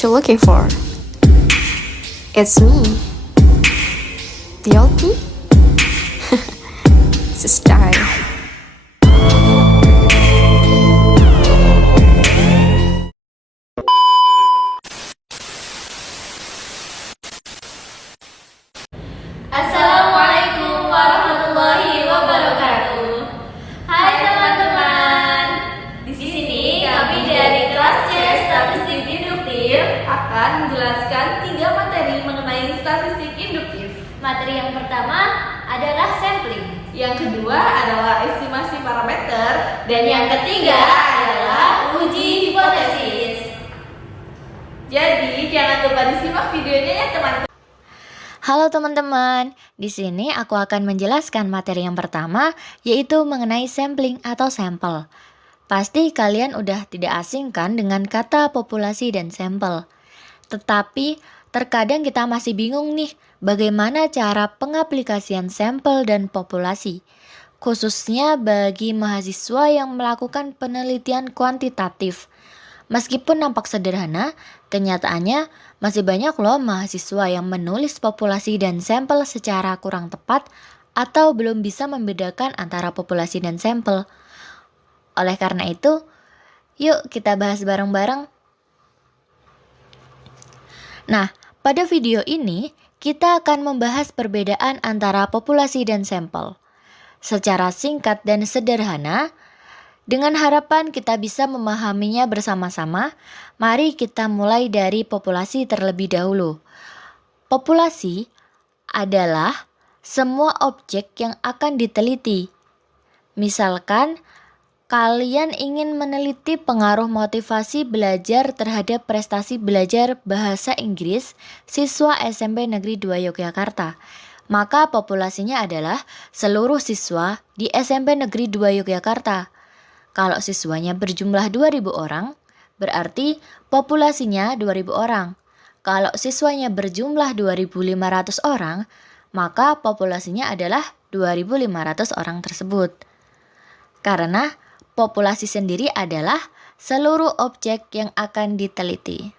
what you're looking for. It's me, the LP. It's a style. Assalamualaikum warahmatullahi wabarakatuh. Hai teman-teman. Di sini kami dari kelas C Statistik Induktif akan menjelaskan 3 materi mengenai statistik induktif. Materi yang pertama adalah sampling, yang kedua adalah estimasi parameter, dan yang ketiga adalah uji hipotesis. Jadi jangan lupa disimak videonya ya teman-teman. Halo teman-teman, di sini aku akan menjelaskan materi yang pertama, yaitu mengenai sampling atau sampel. Pasti kalian udah tidak asing kan dengan kata populasi dan sampel. Tetapi terkadang kita masih bingung nih, bagaimana cara pengaplikasian sampel dan populasi, khususnya bagi mahasiswa yang melakukan penelitian kuantitatif. Meskipun nampak sederhana, kenyataannya masih banyak loh mahasiswa yang menulis populasi dan sampel secara kurang tepat atau belum bisa membedakan antara populasi dan sampel. Oleh karena itu, yuk kita bahas bareng-bareng. Nah, pada video ini kita akan membahas perbedaan antara populasi dan sampel secara singkat dan sederhana. Dengan harapan kita bisa memahaminya bersama-sama, mari kita mulai dari populasi terlebih dahulu. Populasi adalah semua objek yang akan diteliti. Misalkan, kalian ingin meneliti pengaruh motivasi belajar terhadap prestasi belajar bahasa Inggris siswa SMP Negeri 2 Yogyakarta. Maka populasinya adalah seluruh siswa di SMP Negeri 2 Yogyakarta. Kalau siswanya berjumlah 2.000 orang, berarti populasinya 2.000 orang. Kalau siswanya berjumlah 2.500 orang, maka populasinya adalah 2.500 orang tersebut. Karena populasi sendiri adalah seluruh objek yang akan diteliti.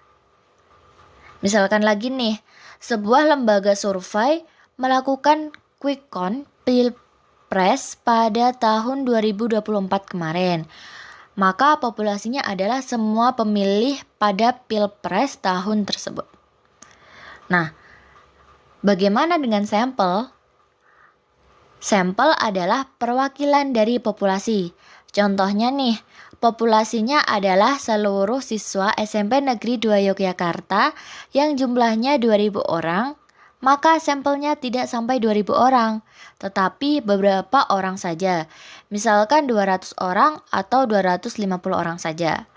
Misalkan lagi nih, sebuah lembaga survei melakukan quick count Pilpres pada tahun 2024 kemarin. Maka populasinya adalah semua pemilih pada Pilpres tahun tersebut. Nah, bagaimana dengan sampel? Sampel adalah perwakilan dari populasi. Contohnya nih, populasinya adalah seluruh siswa SMP Negeri 2 Yogyakarta yang jumlahnya 2.000 orang. Maka sampelnya tidak sampai 2.000 orang, tetapi beberapa orang saja. Misalkan 200 orang atau 250 orang saja.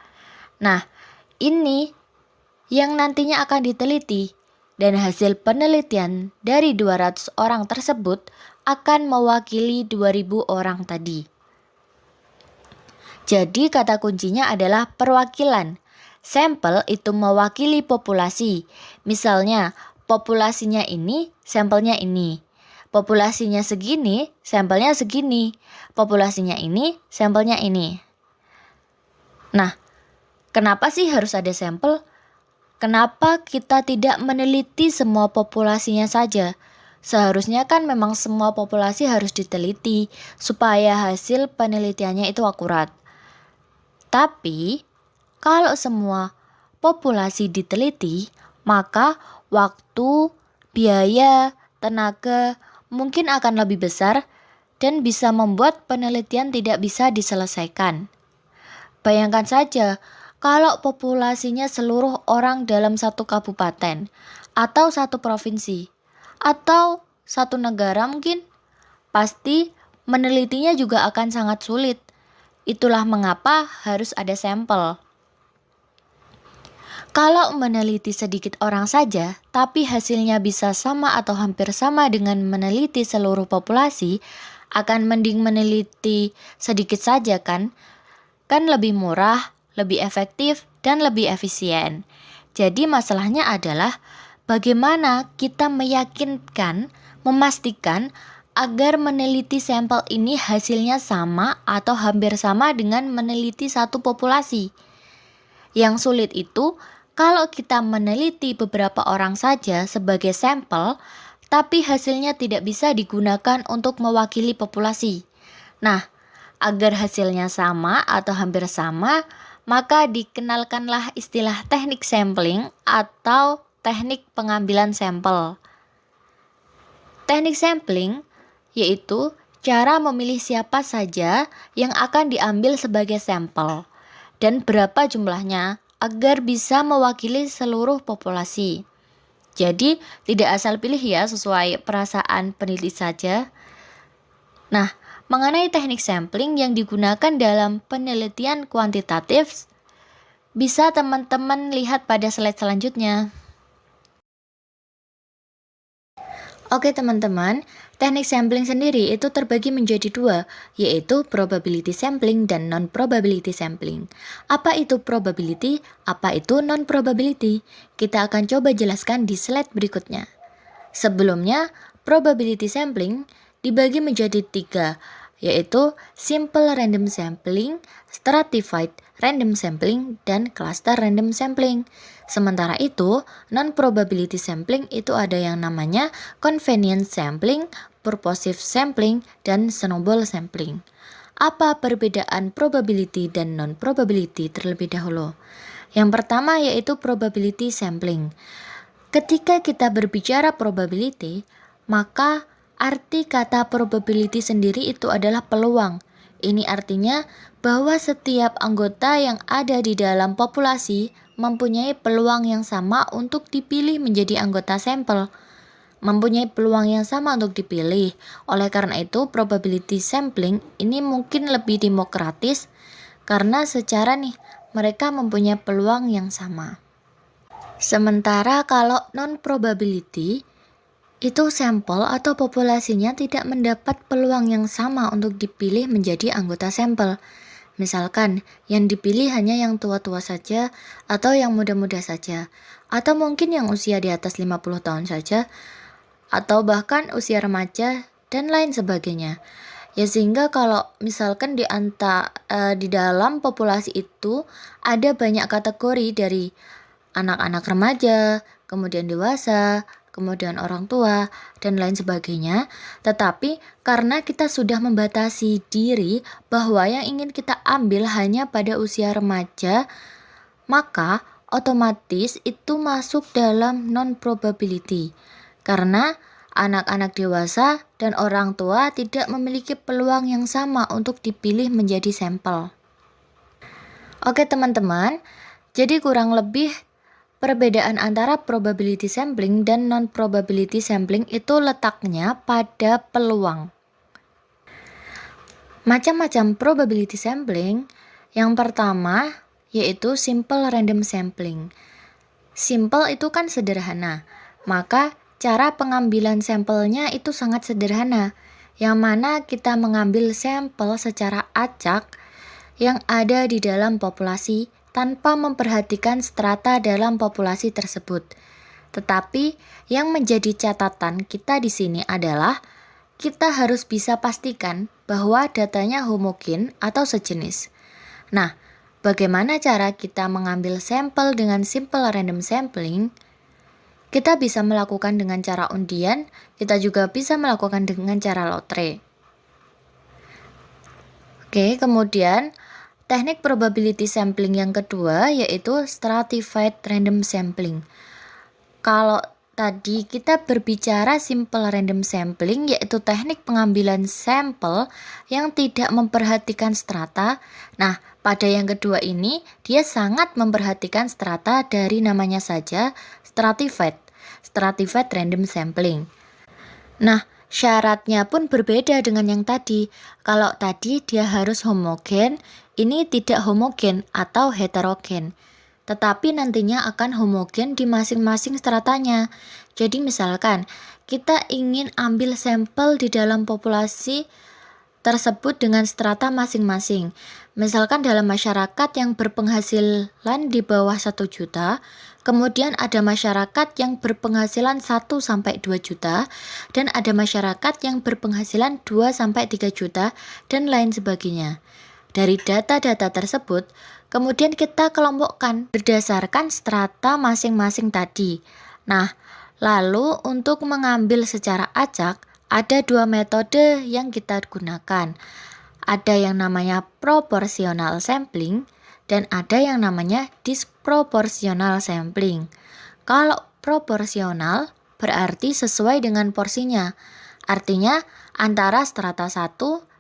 Nah, ini yang nantinya akan diteliti, dan hasil penelitian dari 200 orang tersebut akan mewakili 2.000 orang tadi. Jadi kata kuncinya adalah perwakilan. Sampel itu mewakili populasi. Misalnya, populasinya ini, sampelnya ini. Populasinya segini, sampelnya segini. Populasinya ini, sampelnya ini. Nah, kenapa sih harus ada sampel? Kenapa kita tidak meneliti semua populasinya saja? Seharusnya kan memang semua populasi harus diteliti supaya hasil penelitiannya itu akurat. Tapi, kalau semua populasi diteliti, maka waktu, biaya, tenaga mungkin akan lebih besar dan bisa membuat penelitian tidak bisa diselesaikan. Bayangkan saja kalau populasinya seluruh orang dalam satu kabupaten atau satu provinsi atau satu negara mungkin, pasti menelitinya juga akan sangat sulit. Itulah mengapa harus ada sampel. Kalau meneliti sedikit orang saja, tapi hasilnya bisa sama atau hampir sama dengan meneliti seluruh populasi, akan mending meneliti sedikit saja kan? Kan lebih murah, lebih efektif, dan lebih efisien. Jadi masalahnya adalah bagaimana kita meyakinkan, memastikan agar meneliti sampel ini hasilnya sama atau hampir sama dengan meneliti satu populasi. Yang sulit itu Kalau kita meneliti beberapa orang saja sebagai sampel, tapi hasilnya tidak bisa digunakan untuk mewakili populasi. Nah, agar hasilnya sama atau hampir sama, maka dikenalkanlah istilah teknik sampling atau teknik pengambilan sampel. Teknik sampling yaitu cara memilih siapa saja yang akan diambil sebagai sampel dan berapa jumlahnya agar bisa mewakili seluruh populasi. Jadi tidak asal pilih ya, sesuai perasaan peneliti saja. Nah, mengenai teknik sampling yang digunakan dalam penelitian kuantitatif, bisa teman-teman lihat pada slide selanjutnya. Oke teman-teman, teknik sampling sendiri itu terbagi menjadi dua, yaitu probability sampling dan non-probability sampling. Apa itu probability? Apa itu non-probability? Kita akan coba jelaskan di slide berikutnya. Sebelumnya, probability sampling dibagi menjadi tiga, yaitu simple random sampling, stratified random sampling, dan cluster random sampling. Sementara itu, non-probability sampling itu ada yang namanya convenience sampling, purposive sampling, dan snowball sampling. Apa perbedaan probability dan non-probability terlebih dahulu? Yang pertama yaitu probability sampling. Ketika kita berbicara probability, maka arti kata probability sendiri itu adalah peluang. Ini artinya bahwa setiap anggota yang ada di dalam populasi mempunyai peluang yang sama untuk dipilih menjadi anggota sampel. Mempunyai peluang yang sama untuk dipilih. Oleh karena itu, probability sampling ini mungkin lebih demokratis karena secara mereka mempunyai peluang yang sama. Sementara kalau non-probability, itu sampel atau populasinya tidak mendapat peluang yang sama untuk dipilih menjadi anggota sampel. Misalkan, yang dipilih hanya yang tua-tua saja, atau yang muda-muda saja, atau mungkin yang usia di atas 50 tahun saja, atau bahkan usia remaja, dan lain sebagainya. Ya sehingga kalau misalkan di dalam populasi itu ada banyak kategori dari anak-anak remaja, kemudian dewasa, kemudian orang tua, dan lain sebagainya. Tetapi karena kita sudah membatasi diri bahwa yang ingin kita ambil hanya pada usia remaja, maka otomatis itu masuk dalam non-probability. Karena anak-anak dewasa dan orang tua tidak memiliki peluang yang sama untuk dipilih menjadi sampel. Oke teman-teman, jadi kurang lebih perbedaan antara probability sampling dan non-probability sampling itu letaknya pada peluang. Macam-macam probability sampling, yang pertama yaitu simple random sampling. Simple itu kan sederhana, maka cara pengambilan sampelnya itu sangat sederhana, yang mana kita mengambil sampel secara acak yang ada di dalam populasi tanpa memperhatikan strata dalam populasi tersebut. Tetapi yang menjadi catatan kita di sini adalah kita harus bisa pastikan bahwa datanya homogen atau sejenis. Nah, bagaimana cara kita mengambil sampel dengan simple random sampling? Kita bisa melakukan dengan cara undian, kita juga bisa melakukan dengan cara lotre. Oke, kemudian teknik probability sampling yang kedua yaitu stratified random sampling. Kalau tadi kita berbicara simple random sampling yaitu teknik pengambilan sampel yang tidak memperhatikan strata. Nah, pada yang kedua ini dia sangat memperhatikan strata dari namanya saja stratified random sampling. Nah, syaratnya pun berbeda dengan yang tadi. Kalau tadi dia harus homogen, ini tidak homogen atau heterogen. Tetapi nantinya akan homogen di masing-masing stratanya. Jadi misalkan kita ingin ambil sampel di dalam populasi tersebut dengan strata masing-masing. Misalkan dalam masyarakat yang berpenghasilan di bawah 1 juta, kemudian ada masyarakat yang berpenghasilan 1-2 juta, dan ada masyarakat yang berpenghasilan 2-3 juta, dan lain sebagainya. Dari data-data tersebut, kemudian kita kelompokkan berdasarkan strata masing-masing tadi. Nah, lalu untuk mengambil secara acak, ada dua metode yang kita gunakan. Ada yang namanya proportional sampling dan ada yang namanya disproportional sampling. Kalau proporsional berarti sesuai dengan porsinya. Artinya antara strata 1,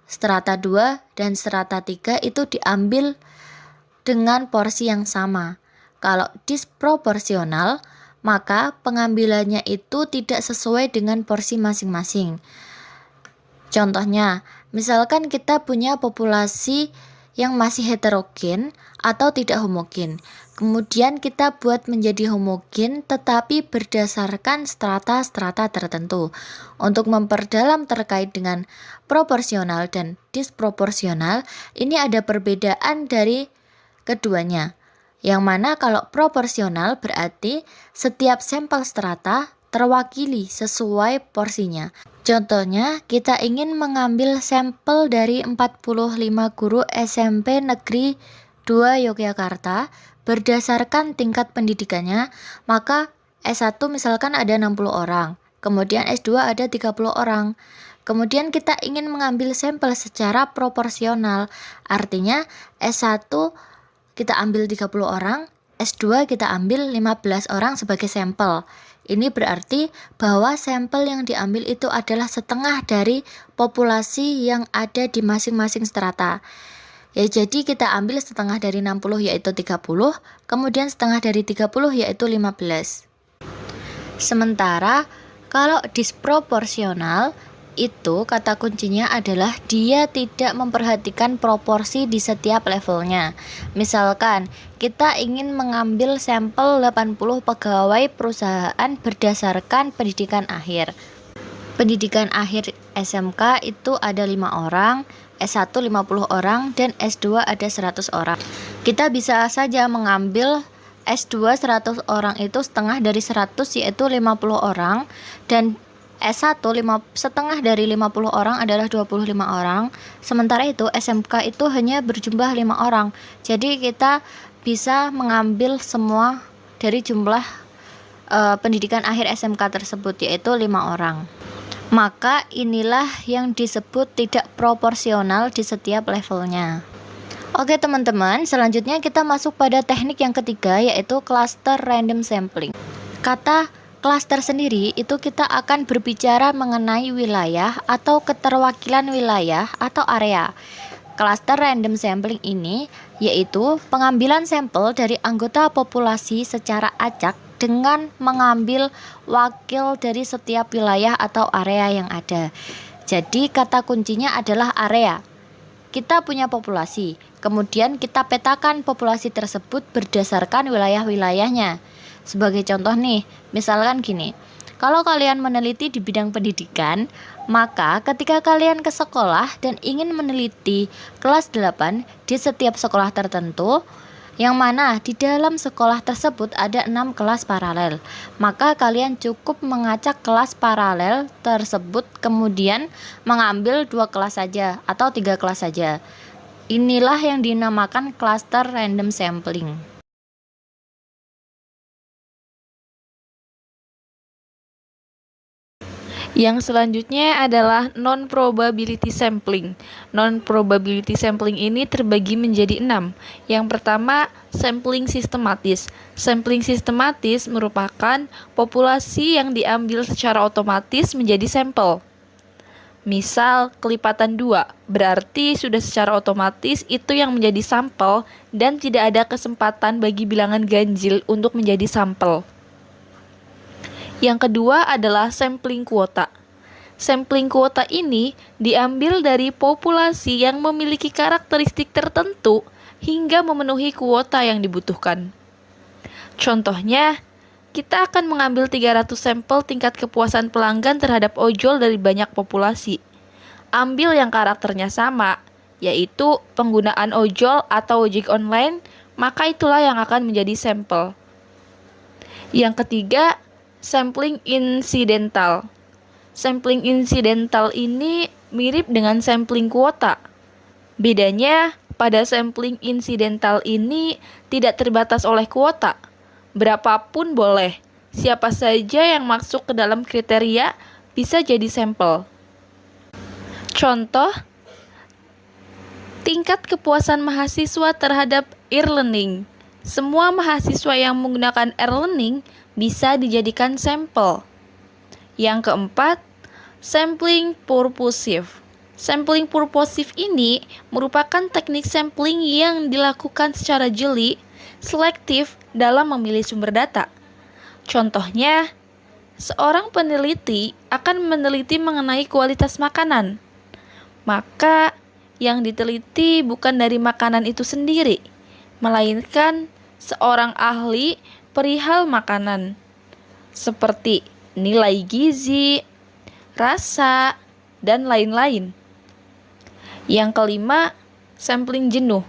strata 2, dan strata 3 itu diambil dengan porsi yang sama. Kalau disproporsional, maka pengambilannya itu tidak sesuai dengan porsi masing-masing. Contohnya, misalkan kita punya populasi yang masih heterogen atau tidak homogen. Kemudian kita buat menjadi homogen tetapi berdasarkan strata-strata tertentu. Untuk memperdalam terkait dengan proporsional dan disproporsional, ini ada perbedaan dari keduanya. Yang mana kalau proporsional berarti setiap sampel strata terwakili sesuai porsinya. Contohnya, kita ingin mengambil sampel dari 45 guru SMP Negeri 2 Yogyakarta berdasarkan tingkat pendidikannya, maka S1 misalkan ada 60 orang, kemudian S2 ada 30 orang. Kemudian kita ingin mengambil sampel secara proporsional, artinya S1 kita ambil 30 orang, S2 kita ambil 15 orang sebagai sampel. Ini berarti bahwa sampel yang diambil itu adalah setengah dari populasi yang ada di masing-masing strata. Ya, jadi kita ambil setengah dari 60 yaitu 30, kemudian setengah dari 30 yaitu 15. Sementara kalau disproporsional itu kata kuncinya adalah dia tidak memperhatikan proporsi di setiap levelnya. Misalkan kita ingin mengambil sampel 80 pegawai perusahaan berdasarkan pendidikan akhir. Pendidikan akhir SMK itu ada 5 orang, S1 50 orang, dan S2 ada 100 orang. Kita bisa saja mengambil S2 100 orang itu setengah dari 100 yaitu 50 orang, dan S1 setengah dari 50 orang adalah 25 orang. Sementara itu SMK itu hanya berjumlah 5 orang. Jadi kita bisa mengambil semua dari jumlah pendidikan akhir SMK tersebut yaitu 5 orang. Maka inilah yang disebut tidak proporsional di setiap levelnya. Oke teman-teman, selanjutnya kita masuk pada teknik yang ketiga yaitu cluster random sampling. Kata cluster sendiri itu kita akan berbicara mengenai wilayah atau keterwakilan wilayah atau area. Cluster random sampling ini yaitu pengambilan sampel dari anggota populasi secara acak dengan mengambil wakil dari setiap wilayah atau area yang ada. Jadi kata kuncinya adalah area. Kita punya populasi, kemudian kita petakan populasi tersebut berdasarkan wilayah-wilayahnya. Sebagai contoh nih, misalkan gini, kalau kalian meneliti di bidang pendidikan, maka ketika kalian ke sekolah dan ingin meneliti kelas 8 di setiap sekolah tertentu, yang mana di dalam sekolah tersebut ada 6 kelas paralel, maka kalian cukup mengacak kelas paralel tersebut kemudian mengambil 2 kelas saja atau 3 kelas saja. Inilah yang dinamakan cluster random sampling. Yang selanjutnya adalah non-probability sampling. Non-probability sampling ini terbagi menjadi 6. Yang pertama, sampling sistematis. Sampling sistematis merupakan populasi yang diambil secara otomatis menjadi sampel. Misal, kelipatan 2, berarti sudah secara otomatis itu yang menjadi sampel dan tidak ada kesempatan bagi bilangan ganjil untuk menjadi sampel. Yang kedua adalah sampling kuota. Sampling kuota ini diambil dari populasi yang memiliki karakteristik tertentu hingga memenuhi kuota yang dibutuhkan. Contohnya, kita akan mengambil 300 sampel tingkat kepuasan pelanggan terhadap ojol dari banyak populasi. Ambil yang karakternya sama, yaitu penggunaan ojol atau ojek online, maka itulah yang akan menjadi sampel. Yang ketiga, sampling insidental. Sampling insidental ini mirip dengan sampling kuota. Bedanya, pada sampling insidental ini tidak terbatas oleh kuota. Berapapun boleh. Siapa saja yang masuk ke dalam kriteria bisa jadi sampel. Contoh, tingkat kepuasan mahasiswa terhadap e-learning. Semua mahasiswa yang menggunakan e-learning bisa dijadikan sampel. Yang keempat, sampling purposive. Sampling purposive ini merupakan teknik sampling yang dilakukan secara jeli, selektif dalam memilih sumber data. Contohnya, seorang peneliti akan meneliti mengenai kualitas makanan. Maka, yang diteliti bukan dari makanan itu sendiri, melainkan seorang ahli perihal makanan, seperti nilai gizi, rasa, dan lain-lain. Yang kelima, sampling jenuh.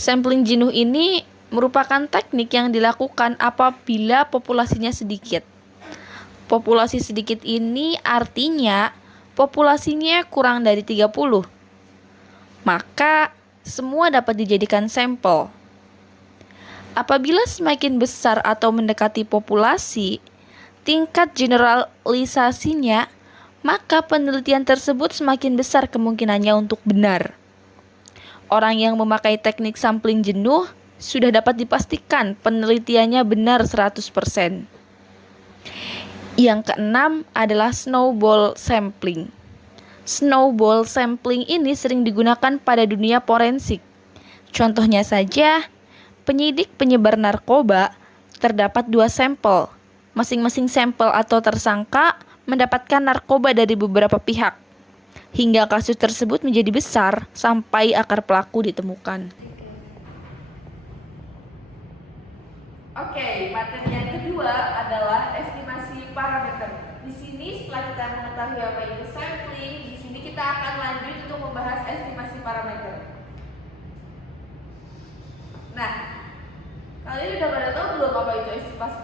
Sampling jenuh ini merupakan teknik yang dilakukan apabila populasinya sedikit. Populasi sedikit ini artinya populasinya kurang dari 30. Maka semua dapat dijadikan sampel. Apabila semakin besar atau mendekati populasi, tingkat generalisasinya, maka penelitian tersebut semakin besar kemungkinannya untuk benar. Orang yang memakai teknik sampling jenuh sudah dapat dipastikan penelitiannya benar 100%. Yang keenam adalah snowball sampling. Snowball sampling ini sering digunakan pada dunia forensik. Contohnya saja, penyidik penyebar narkoba terdapat 2 sampel. Masing-masing sampel atau tersangka mendapatkan narkoba dari beberapa pihak, hingga kasus tersebut menjadi besar sampai akar pelaku ditemukan. Oke, materi yang kedua adalah estimasi parameter. Di sini setelah kita mengetahui apa itu sampling, di sini kita akan lanjut untuk membahas estimasi parameter. Nah, kalian udah pada tahu belum apa itu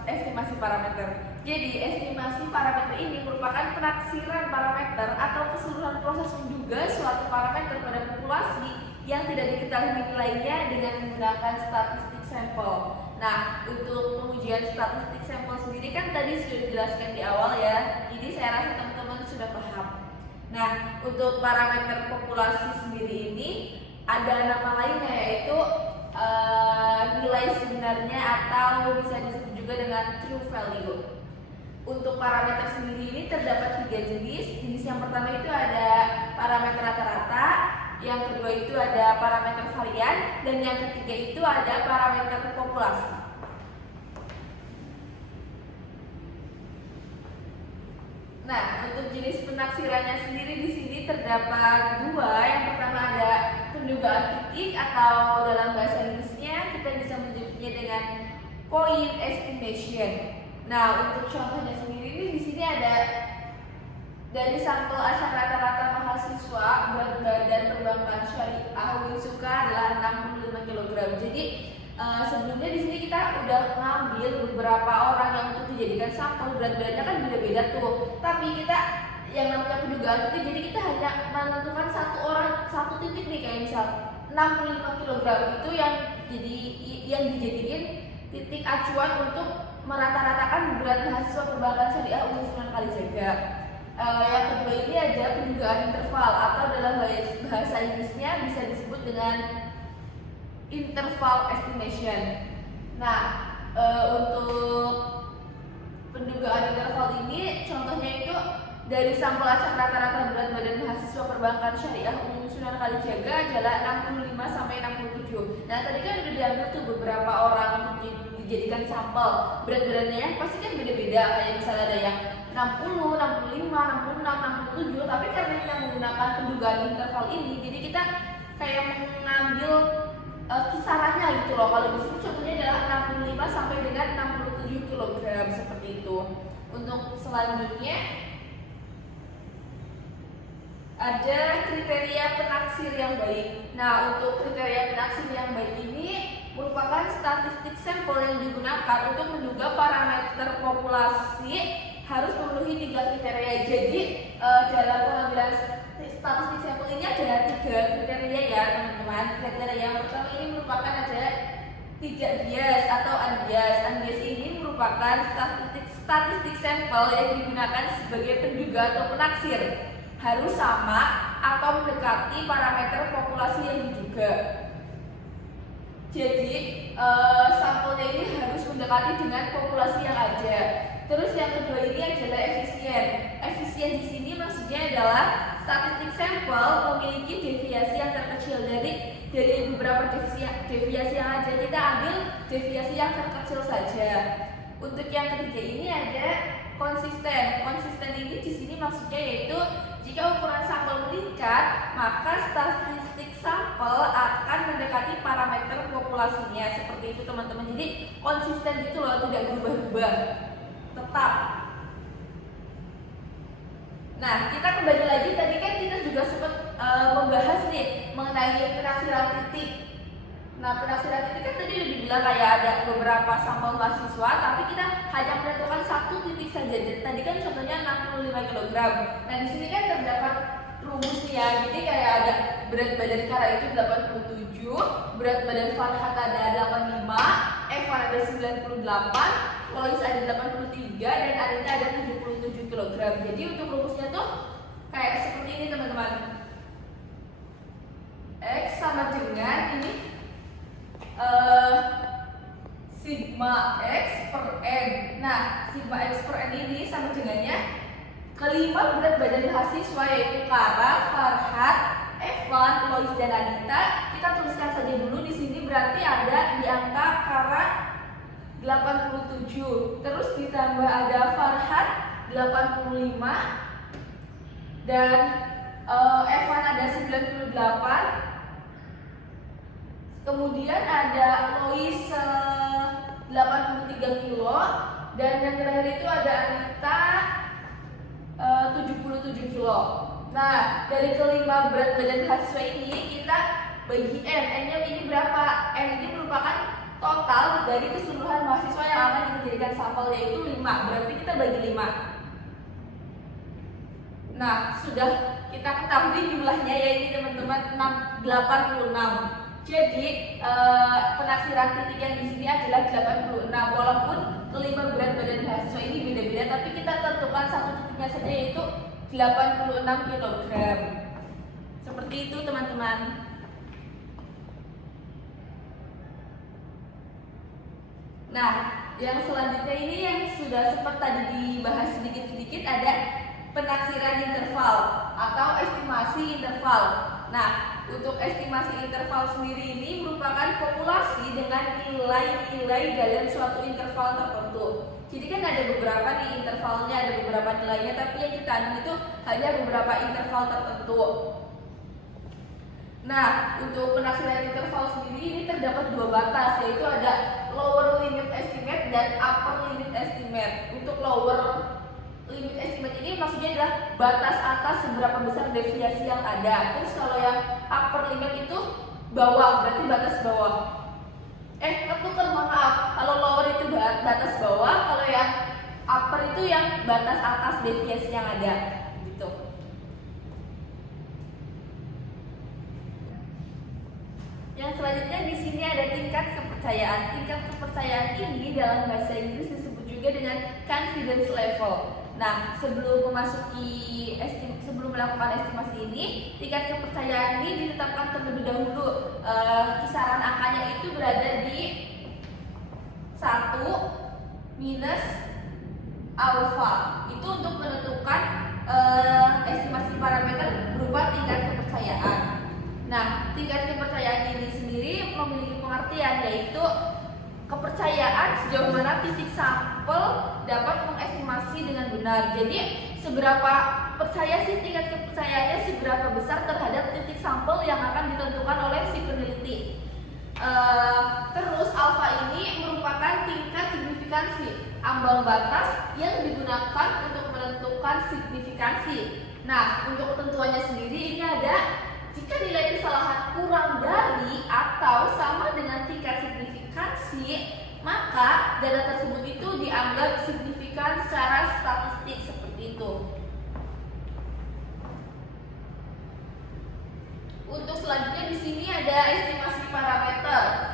estimasi parameter? Jadi, estimasi parameter ini merupakan penaksiran parameter atau keseluruhan proses menduga suatu parameter pada populasi yang tidak diketahui nilainya dengan menggunakan statistik sampel. Nah, untuk pengujian statistik sampel sendiri kan tadi sudah dijelaskan di awal ya. Jadi saya rasa teman-teman sudah paham. Nah, untuk parameter populasi sendiri ini ada nama lainnya yaitu nilai sebenarnya atau bisa disebut juga dengan true value. Untuk parameter sendiri ini terdapat 3 jenis. Jenis yang pertama itu ada parameter rata-rata, yang kedua itu ada parameter varian, dan yang ketiga itu ada parameter populasi. Nah, untuk jenis penaksirannya sendiri di sini terdapat 2. Yang pertama ada pendugaan titik atau dalam bahasa Inggrisnya kita bisa menyebutnya dengan point estimation. Nah, untuk contohnya sendiri ini di sini ada dari sampel acak rata-rata mahasiswa berat badan perbankan syariah Winsuka adalah 65 kg. Jadi sebelumnya di sini kita udah ngambil beberapa orang yang untuk dijadikan sampel, berat badannya kan beda-beda tuh. Tapi kita yang namanya pendugaan titik, jadi kita hanya menentukan satu orang, satu titik nih, kayak misal 65 kg itu yang dijadiin titik acuan untuk merata-ratakan berat mahasiswa perbankan syariah Sunan Kalijaga. Yang kedua ini ada pendugaan interval atau dalam bahasa Inggrisnya bisa disebut dengan interval estimation. Nah, untuk pendugaan interval ini contohnya itu dari sampel acak rata-rata berat badan mahasiswa perbankan syariah Sunan Kalijaga adalah 65 sampai 67. Nah, tadi kan udah diambil tuh beberapa orang untuk dijadikan sampel. Berat badannya pasti kan beda-beda, kayak misalnya ada yang 60, 65, 66, 67. Tapi karena kita menggunakan pendugaan interval ini, jadi kita kayak mengambil kisarannya gitu loh. Kalau di sini contohnya adalah 65 sampai dengan 67 kg seperti itu. Untuk selanjutnya ada kriteria penaksir yang baik. Nah, untuk kriteria penaksir yang baik ini merupakan statistik sampel yang digunakan untuk menduga parameter populasi harus memenuhi 3 kriteria. Jadi dalam pengambilan statistik sampel ini ada 3 kriteria ya teman-teman. Kriteria merupakan ada 3 bias atau unbias. Unbias ini merupakan statistik sampel yang digunakan sebagai penduga atau penaksir. Harus sama atau mendekati parameter populasi yang diduga. Jadi sampelnya ini harus mendekati dengan populasi yang ada. Terus yang kedua ini adalah efisien. Efisien di sini maksudnya adalah statistik sampel memiliki deviasi yang terkecil. Dari beberapa deviasi yang ada, kita ambil deviasi yang terkecil saja. Untuk yang ketiga ini ada konsisten. Konsisten ini di sini maksudnya yaitu jika ukuran sampel meningkat, maka statistik sampel akan mendekati parameter populasinya. Seperti itu teman-teman. Jadi konsisten itu loh, tidak berubah-ubah, tetap. Nah, kita kembali lagi, tadi kan kita juga sempat membahas nih mengenai penaksiran titik. Nah, penaksiran titik kan tadi udah dibilang kayak ada beberapa sampel mahasiswa, tapi kita hanya menentukan satu titik saja. Tadi kan contohnya 65 kg. Nah, di sini kan terdapat rumusnya. Jadi kayak ada berat badan Kara itu 87, berat badan Farhat ada 85, Evan ada 98, Lois ada 83, dan Anita ada 77 kg. Jadi untuk rumusnya tuh kayak seperti ini teman-teman. X sama dengan ini sigma X per N. Nah, sigma X per N ini sama dengannya kelima berat badan mahasiswa yaitu Kara, Farhat, Evan, Lois, dan Anita. Kita tuliskan saja dulu di sini, berarti ada di angka Kara 87, terus ditambah ada Farhat 85, dan Evan ada 98. Kemudian ada Lois 83 kilo, dan yang terakhir itu ada Anita 77 kilo. Nah, dari kelima berat badan mahasiswa ini kita bagi N. N-nya ini berapa? N ini merupakan total dari keseluruhan mahasiswa yang akan kita jadikan sampel, yaitu 5. Berarti kita bagi 5. Nah, sudah kita ketahui jumlahnya, yaitu teman-teman 86. Jadi penaksiran titik yang di sini adalah 86. Walaupun kelima berat badan mahasiswa ini beda-beda, tapi kita tentukan satu titiknya saja, yaitu 86 kg. Seperti itu teman-teman. Nah, yang selanjutnya ini yang sudah sempat tadi dibahas sedikit-sedikit, ada penaksiran interval atau estimasi interval. Nah, untuk estimasi interval sendiri ini merupakan populasi dengan nilai-nilai dalam suatu interval tertentu. Jadi kan ada beberapa nih intervalnya, ada beberapa nilainya, tapi yang kita ambil itu hanya beberapa interval tertentu. Nah, untuk penaksiran interval sendiri ini terdapat 2 batas, yaitu ada lower limit estimate dan upper limit estimate. Untuk lower limit estimate ini maksudnya adalah batas atas seberapa besar deviasi yang ada. Terus kalau yang upper limit itu bawah, berarti batas bawah. Mohon maaf, kalau lower itu batas bawah, kalau yang upper itu yang batas atas deviasi yang ada, gitu. Yang selanjutnya di sini ada tingkat kepercayaan. Tingkat kepercayaan ini dalam bahasa Inggris disebut juga dengan confidence level. Nah, sebelum melakukan estimasi ini, tingkat kepercayaan ini ditetapkan terlebih dahulu. Kisaran angkanya itu berada di 1 minus alpha. Itu untuk menentukan estimasi parameter berupa tingkat kepercayaan. Nah, tingkat kepercayaan ini sendiri memiliki pengertian, yaitu kepercayaan sejauh mana titik sampel dapat mengestimasi dengan benar. Jadi seberapa percaya sih tingkat kepercayaannya, seberapa besar terhadap titik sampel yang akan ditentukan oleh si peneliti. Terus alfa ini merupakan tingkat signifikansi, ambang batas yang digunakan untuk menentukan signifikansi. Nah, untuk ketentuannya sendiri ini ada jika nilai kesalahan kurang dari atau sama dengan tingkat signifikansi, maka data tersebut itu dianggap signifikan secara statistik, seperti itu. Untuk selanjutnya di sini ada estimasi parameter.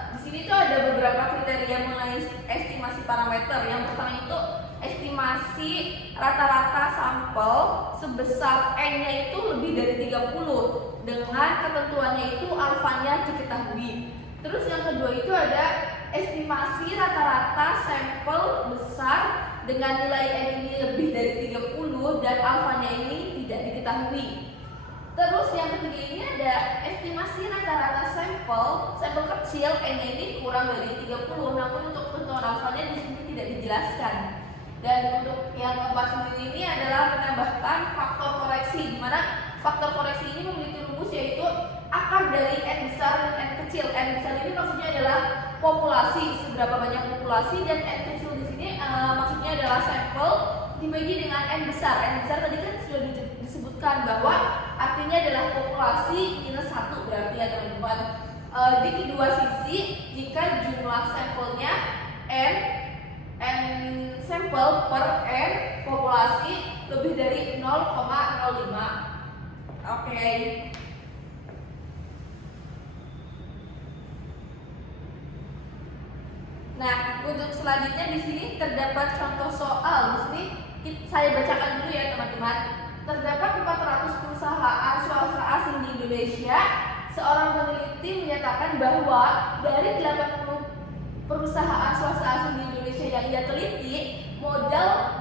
estimasi rata-rata sampel sebesar N-nya itu lebih dari 30 dengan ketentuannya itu alfanya diketahui. Terus yang kedua itu ada estimasi rata-rata sampel besar dengan nilai N ini lebih dari 30 dan alfanya ini tidak diketahui. Terus yang ketiga ini ada estimasi rata-rata sampel kecil N ini kurang dari 30, namun untuk ketentuan alfanya di sini tidak dijelaskan. Dan untuk yang keempat sendiri ini adalah menambahkan faktor koreksi, di mana faktor koreksi ini memiliki rumus yaitu akar dari N besar dan N kecil. N besar ini maksudnya adalah populasi, seberapa banyak populasi, dan N kecil di sini maksudnya adalah sampel dibagi dengan N besar. N besar tadi kan sudah disebutkan bahwa artinya adalah populasi minus 1 berarti ya teman-teman. Di kedua sisi, jika jumlah sampelnya N sampel per N populasi lebih dari 0,05. Oke. Nah, untuk selanjutnya di sini terdapat contoh soal. Di sini saya bacakan dulu ya teman-teman. Terdapat 400 perusahaan swasta asing di Indonesia. Seorang peneliti menyatakan bahwa dari 80 perusahaan swasta asing di Indonesia yang ia teliti, modal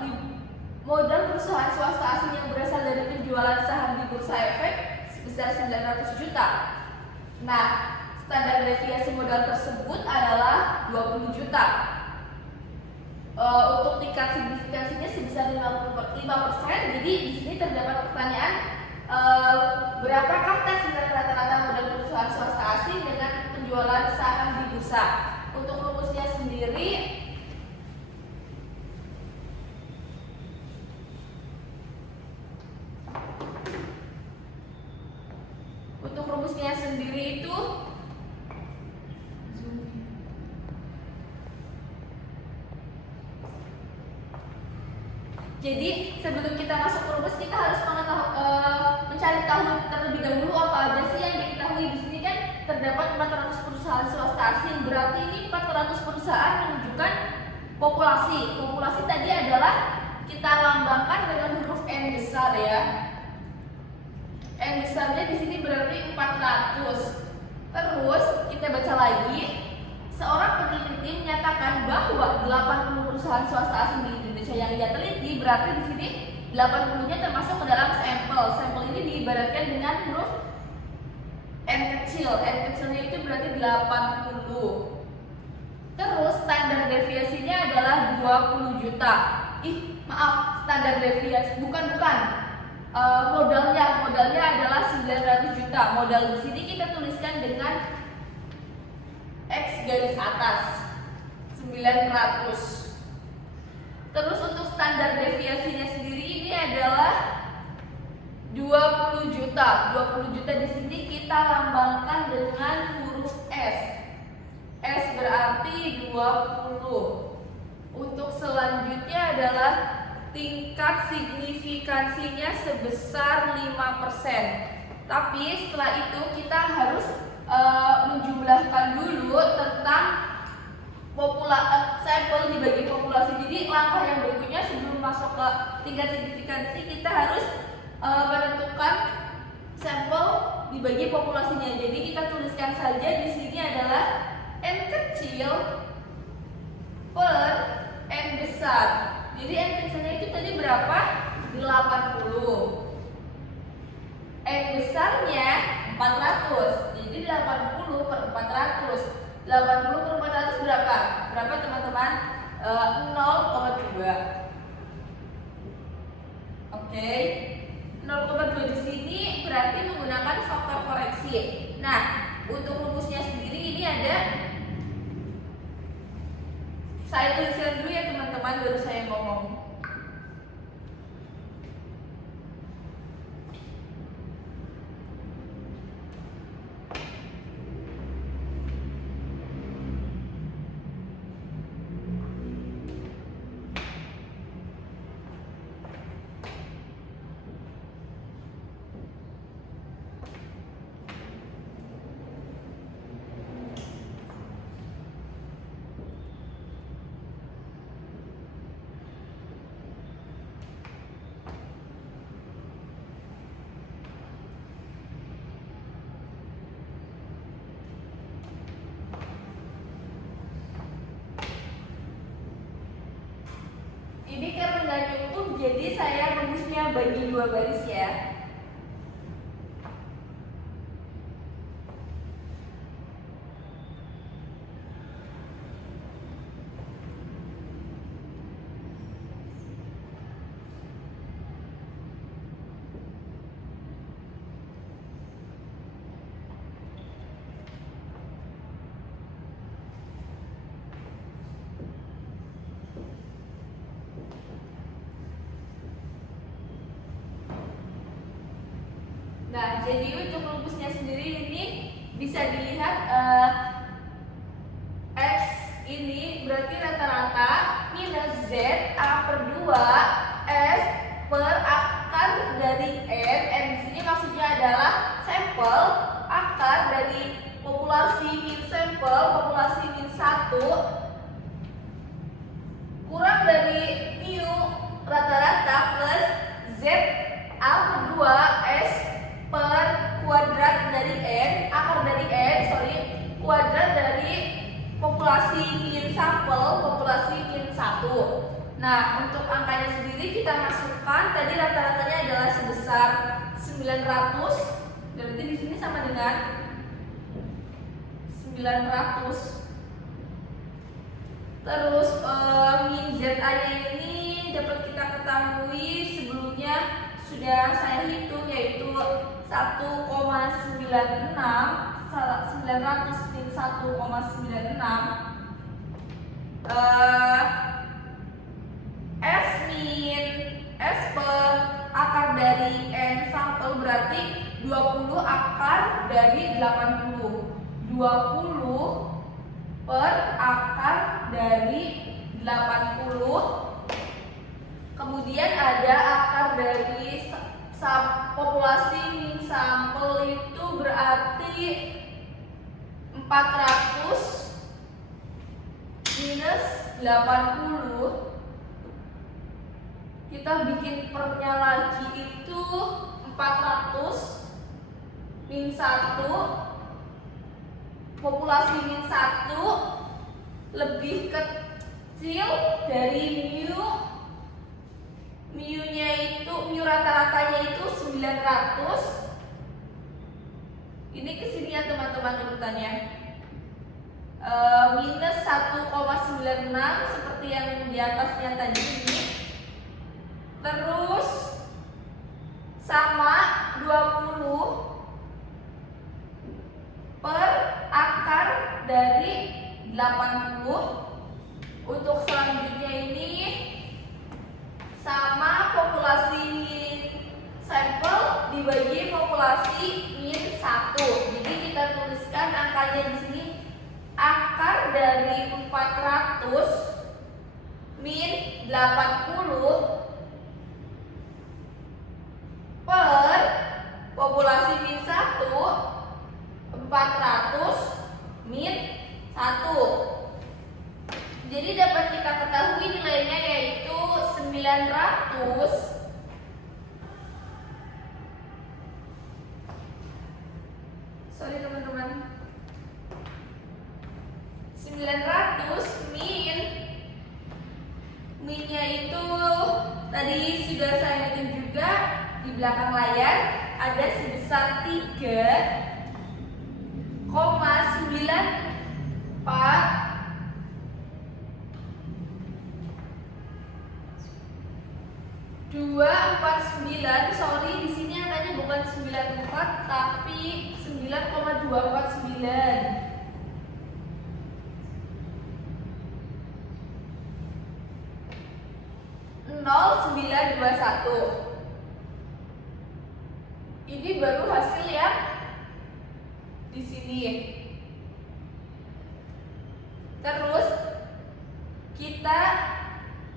perusahaan swasta asing yang berasal dari penjualan saham di Bursa Efek sebesar 900 juta. Nah, standar deviasi modal tersebut adalah 20 juta. Untuk tingkat signifikansinya sebesar 55%. Jadi di sini terdapat pertanyaan, berapakah tes rata-rata modal perusahaan swasta asing dengan penjualan saham di bursa? Untuk rumusnya sendiri, itu jadi sebelum kita masuk ke rumus, kita harus mencari tahu terlebih dahulu apa aja sih yang diketahui. Di sini kan terdapat 400 perusahaan swasta asing, berarti ini 400 perusahaan menunjukkan populasi. Populasi tadi adalah kita lambangkan dengan huruf N besar ya. N besarnya di sini berarti 400. Terus kita baca lagi, seorang peneliti menyatakan bahwa 80 perusahaan swasta asing di Indonesia yang dia teliti, berarti di sini 80-nya termasuk ke dalam sampel. Sampel ini diibaratkan dengan huruf N kecil. N kecilnya itu berarti 80. Terus standar deviasinya adalah 20 juta. Maaf, standar deviasi bukan. Modalnya adalah 900 juta. Modal di sini kita tuliskan dengan X garis atas 900. Terus untuk standar deviasinya sendiri ini adalah 20 juta. 20 juta di sini kita lambangkan dengan huruf S. S berarti 20. Untuk selanjutnya adalah tingkat signifikansinya sebesar 5%. Tapi setelah itu kita harus menjumlahkan dulu tentang sampel dibagi populasi. Jadi langkah yang berikutnya sebelum masuk ke tingkat signifikansi, kita harus menentukan sampel dibagi populasinya. Jadi kita tuliskan saja di sini adalah N kecil per N besar. Jadi N kecilnya itu tadi berapa? 80. N besarnya 400. Jadi 80 per 400. 80 per 400 berapa? Berapa teman-teman? 0,2. Oke. 0,2 di sini berarti menggunakan faktor koreksi. Nah, untuk rumusnya sendiri ini ada, saya tuliskan dulu ya teman-teman, baru saya ngomong. Ini karena nggak cukup, jadi saya rumusnya bagi 2 baris ya. Nah, jadi untuk rumusnya sendiri ini bisa dilihat X ini berarti rata-rata minus Z A per 2 S per akar dari N di sini maksudnya adalah sampel akar dari populasi min sampel populasi min 1 kurang dari mu rata-rata plus Z A per 2 S per kuadrat dari N, akar dari N, kuadrat dari populasi min sampel, populasi min 1. Nah, untuk angkanya sendiri kita masukkan, tadi rata-ratanya adalah sebesar 900, berarti di sini sama dengan 900. Terus min ZA-nya ini dapat kita ketahui sebelumnya sudah saya hitung, yaitu 1,96 900 min 1,96 S min S per akar dari N sampel berarti 20 akar dari 80 20 per akar dari 80. Kemudian ada akar dari populasi min sampel itu berarti 400 minus 80. Kita bikin pernya lagi itu 400 min 1 populasi min 1 lebih kecil dari mu-nya itu, mu rata-ratanya itu 900. Ini kesinian teman-teman urutannya. Minus 1,96 seperti yang di atasnya tadi ini. Terus sama 20 per akar dari 80. Untuk selanjutnya ini sama populasi min sampel dibagi populasi min 1. Jadi kita tuliskan angkanya di sini, akar dari 400 min 80 per populasi min 1 400 min 1. Jadi dapat kita ketahui nilainya yaitu 900 teman-teman 900 minnya itu tadi sudah saya hitung juga di belakang layar, ada sebesar 3,94 249. Sorry, di sini angkanya bukan 94 tapi 9,249. 0921. Ini baru hasil yang di sini. Terus kita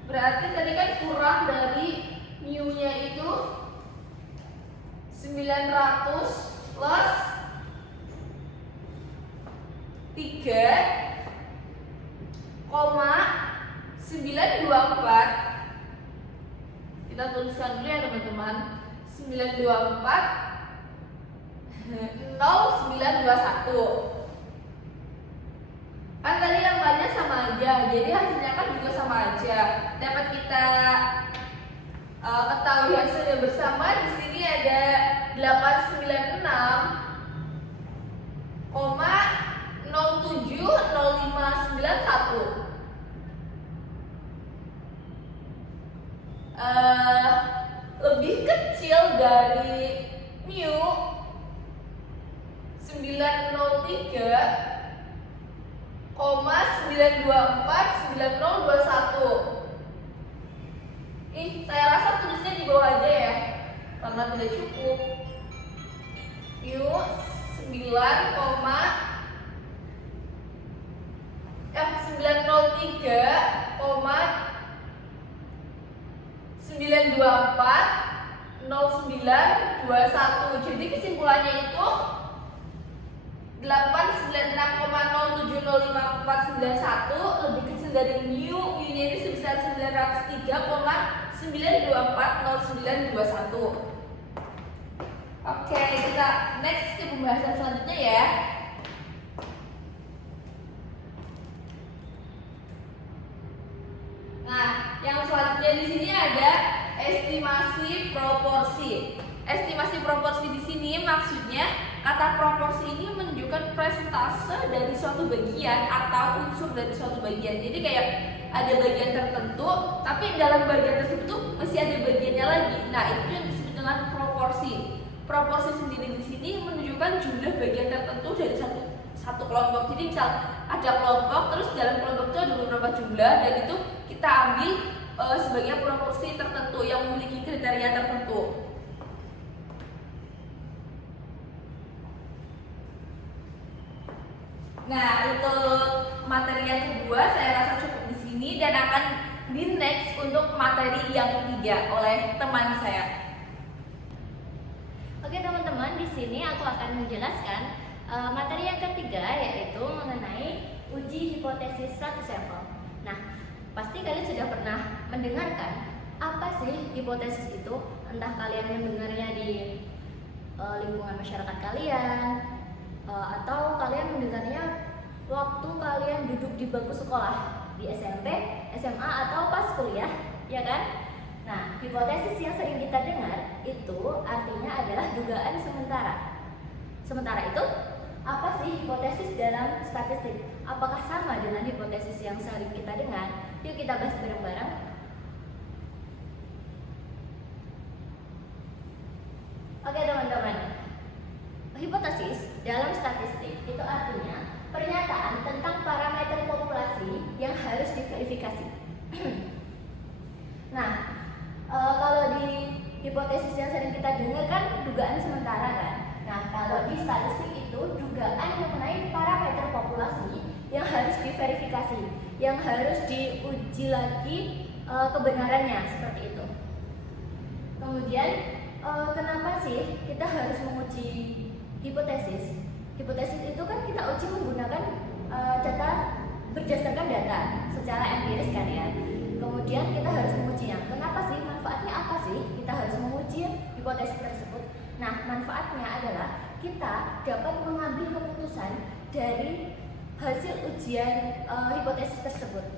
berarti tadi kan kurang dari mu-nya itu 900 plus 3,924. Kita tuliskan dulu ya teman-teman. 924 0921. Kan tadi angkanya sama aja, jadi hasilnya kan juga sama aja. Dapat kita ketahui hasilnya bersama. Di sini ada 896,070591. Lebih kecil dari mu 923,9249021. Saya rasa tulisnya di bawah aja ya, karena tidak cukup. Mu 903,9240921. Jadi kesimpulannya itu 896,07054491 lebih kecil dari mu nya ini sebesar 903,9240921. Oke, kita next ke pembahasan selanjutnya ya. Nah, yang selanjutnya di sini ada estimasi proporsi. Estimasi proporsi di sini maksudnya kata proporsi ini menunjukkan persentase dari suatu bagian atau unsur dari suatu bagian. Jadi kayak ada bagian tertentu, tapi dalam bagian tersebut tuh masih ada bagiannya lagi. Nah, itu yang disebut dengan proporsi. Proporsi sendiri di sini menunjukkan jumlah bagian tertentu dari satu kelompok. Jadi misal ada kelompok, terus dalam kelompok itu ada beberapa jumlah, dan itu kita ambil sebagai proporsi tertentu yang memiliki kriteria tertentu. Nah, untuk materi yang kedua saya rasa cukup di sini dan akan di next untuk materi yang ketiga oleh teman saya. Oke teman-teman, di sini aku akan menjelaskan materi yang ketiga, yaitu mengenai uji hipotesis satu sampel. Nah, pasti kalian sudah pernah mendengarkan apa sih hipotesis itu, entah kalian mendengarnya di lingkungan masyarakat kalian, atau kalian mendengarnya waktu kalian duduk di bangku sekolah di SMP, SMA, atau pas kuliah, ya kan? Nah, hipotesis yang sering kita dengar itu artinya adalah dugaan sementara. Sementara itu, apa sih hipotesis dalam statistik? Apakah sama dengan hipotesis yang sering kita dengar? Yuk kita bahas bareng-bareng. Oke teman-teman, hipotesis dalam statistik itu artinya pernyataan tentang parameter populasi yang harus diverifikasi. Nah, kalau di hipotesis yang sering kita dengar kan dugaan sementara kan. Nah, kalau di statistik itu dugaan mengenai parameter populasi yang harus diverifikasi, yang harus diuji lagi kebenarannya, seperti itu. Kemudian kenapa sih kita harus menguji hipotesis? Hipotesis itu kan kita uji menggunakan data, berdasarkan data secara empiris kan ya. Kemudian kita harus mengujinya. Kenapa sih? Manfaatnya apa sih kita harus menguji hipotesis tersebut? Nah, manfaatnya adalah kita dapat mengambil keputusan dari hasil ujian hipotesis tersebut.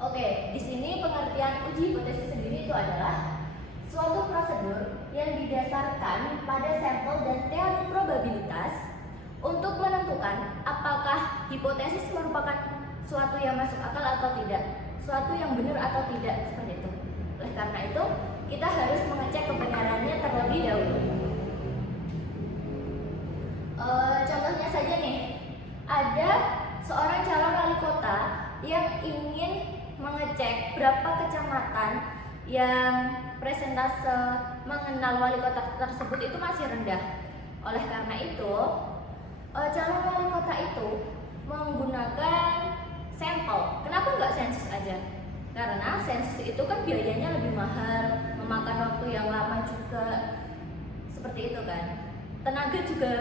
Oke, di sini pengertian uji hipotesis sendiri itu adalah suatu prosedur yang didasarkan pada sampel dan teori probabilitas untuk menentukan apakah hipotesis merupakan suatu yang masuk akal atau tidak, suatu yang benar atau tidak, seperti itu. Oleh karena itu, kita harus mengecek kebenarannya terlebih dahulu. Contohnya saja nih, ada seorang calon wali kota yang ingin mengecek berapa kecamatan yang presentase mengenal wali kota tersebut itu masih rendah. Oleh karena itu, calon wali kota itu menggunakan sampel. Kenapa nggak sensus aja? Karena sensus itu kan biayanya lebih mahal, memakan waktu yang lama juga, seperti itu kan. Tenaga juga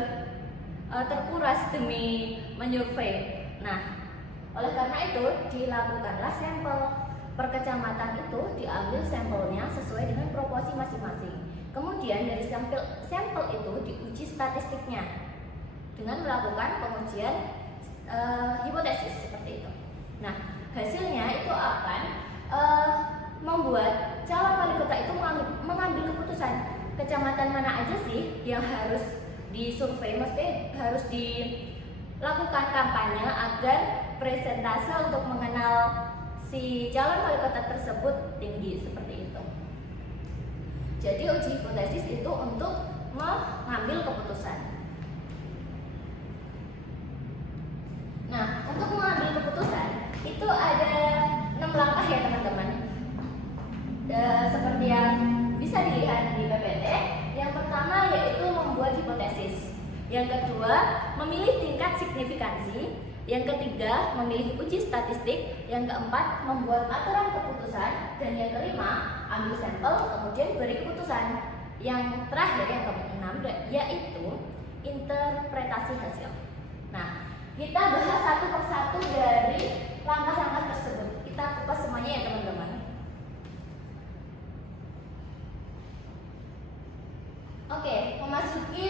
terkuras demi menyurvei. Nah, oleh karena itu dilakukanlah sampel. Per kecamatan itu diambil sampelnya sesuai dengan proporsi masing-masing. Kemudian dari sampel itu diuji statistiknya dengan melakukan pengujian hipotesis seperti itu. Nah, hasilnya itu akan membuat calon wali kota itu mengambil keputusan kecamatan mana aja sih yang harus disurvei, maksudnya harus dilakukan kampanye agar presentase untuk mengenal si calon wali kota tersebut tinggi, seperti itu. Jadi uji hipotesis itu untuk mengambil keputusan. Nah, untuk mengambil keputusan itu ada 6 langkah ya teman-teman. Seperti yang bisa dilihat di PPT, yang pertama yaitu membuat hipotesis. Yang kedua, memilih tingkat signifikansi. Yang ketiga, memilih uji statistik. Yang keempat, membuat aturan keputusan. Dan yang kelima, ambil sampel kemudian beri keputusan. Yang terakhir, yang keenam, yaitu interpretasi hasil. Nah, kita bahas satu persatu dari langkah-langkah tersebut. Kita kupas semuanya ya teman-teman. Oke, memasuki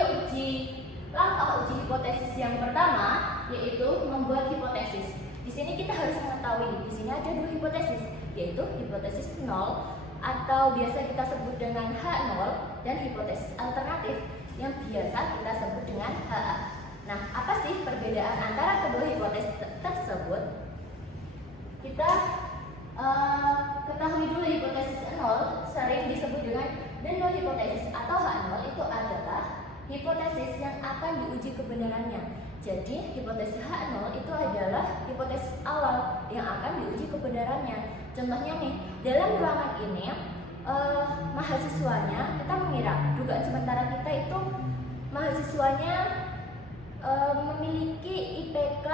langkah uji hipotesis yang pertama, yaitu membuat hipotesis. Di sini kita harus mengetahui, di sini ada 2 hipotesis, yaitu hipotesis 0 atau biasa kita sebut dengan H0 dan hipotesis alternatif yang biasa kita sebut dengan HA. Nah, apa sih perbedaan antara kedua hipotesis tersebut? Kita ketahui dulu hipotesis 0 sering disebut dengan de novo hipotesis atau H0 itu adalah hipotesis yang akan diuji kebenarannya. Jadi hipotesis H0 itu adalah hipotesis awal yang akan diuji kebenarannya. Contohnya nih, dalam ruangan ini mahasiswanya, kita mengira dugaan sementara kita itu mahasiswanya memiliki IPK